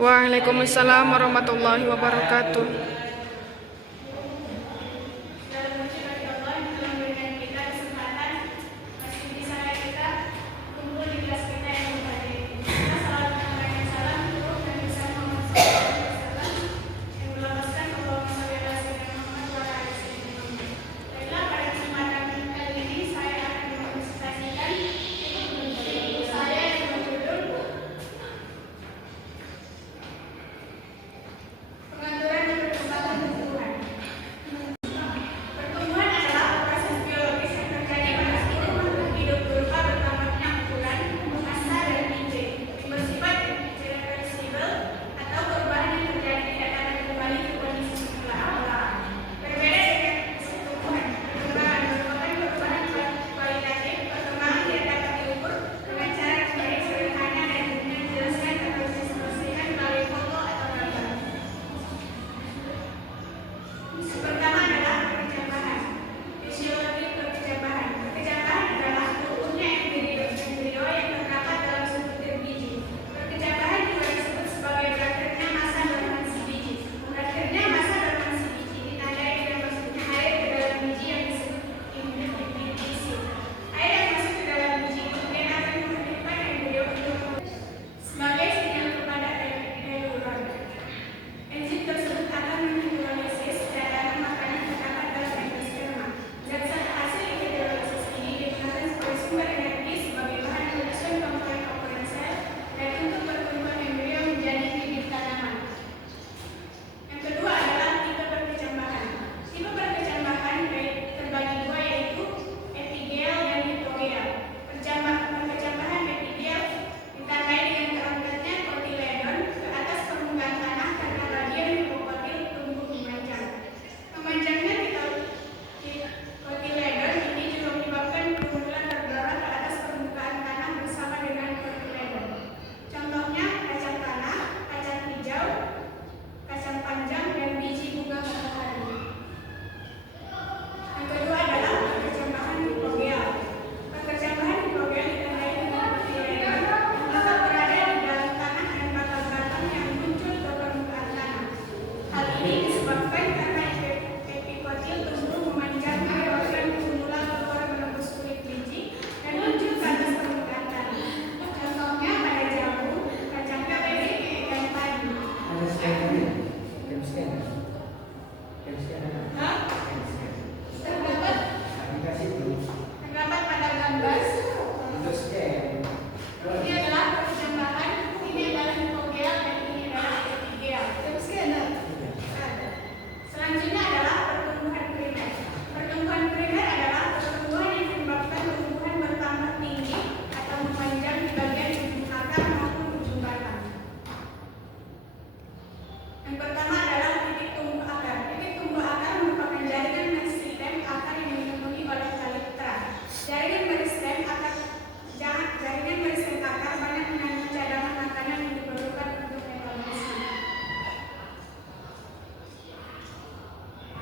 Waalaikumsalam warahmatullahi wabarakatuh.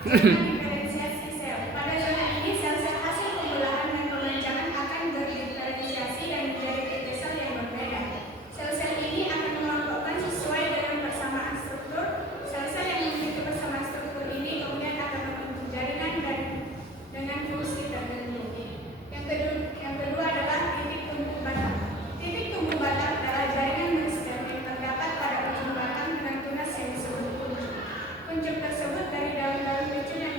Diferensiasi sel. Pada zona ini sel-sel hasil pembelahan dan pemanjangan akan berdiferensiasi dan menjadi tipe sel yang berbeda. Sel-sel ini akan mengelompokkan sesuai dengan persamaan struktur. Sel-sel yang memiliki persamaan struktur ini kemudian akan membentuk jaringan dan dengan fungsi tertentu. Yang kedua adalah titik tumbuh batang. Titik tumbuh batang adalah jaringan meristem yang terdapat pada ujung batang dengan tunas yang disebut kuncup. Kuncup tersebut dari daun-daun kecil yang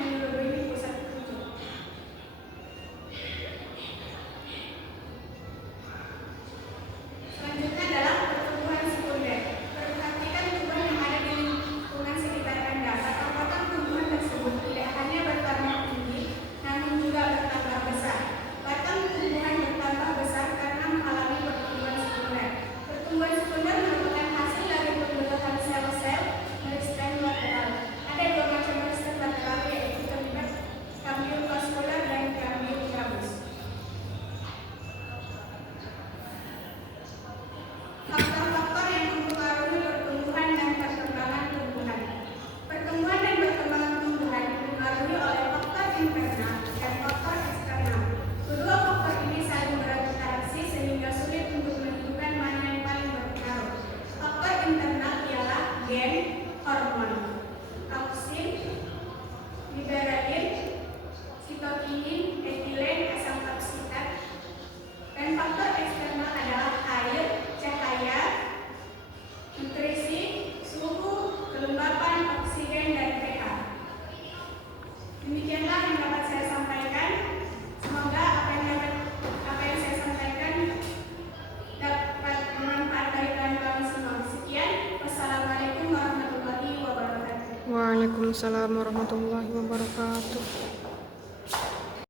sitokinin, etilen, asam oksidat, dan faktor eksternal adalah air, cahaya, nutrisi, suhu, kelembapan, oksigen, dan pH. Demikianlah yang dapat saya sampaikan. Semoga apa yang saya sampaikan dapat bermanfaat bagi kawan-kawan semua. Sekian. Wassalamualaikum warahmatullahi wabarakatuh. Waalaikumsalam warahmatullahi wabarakatuh.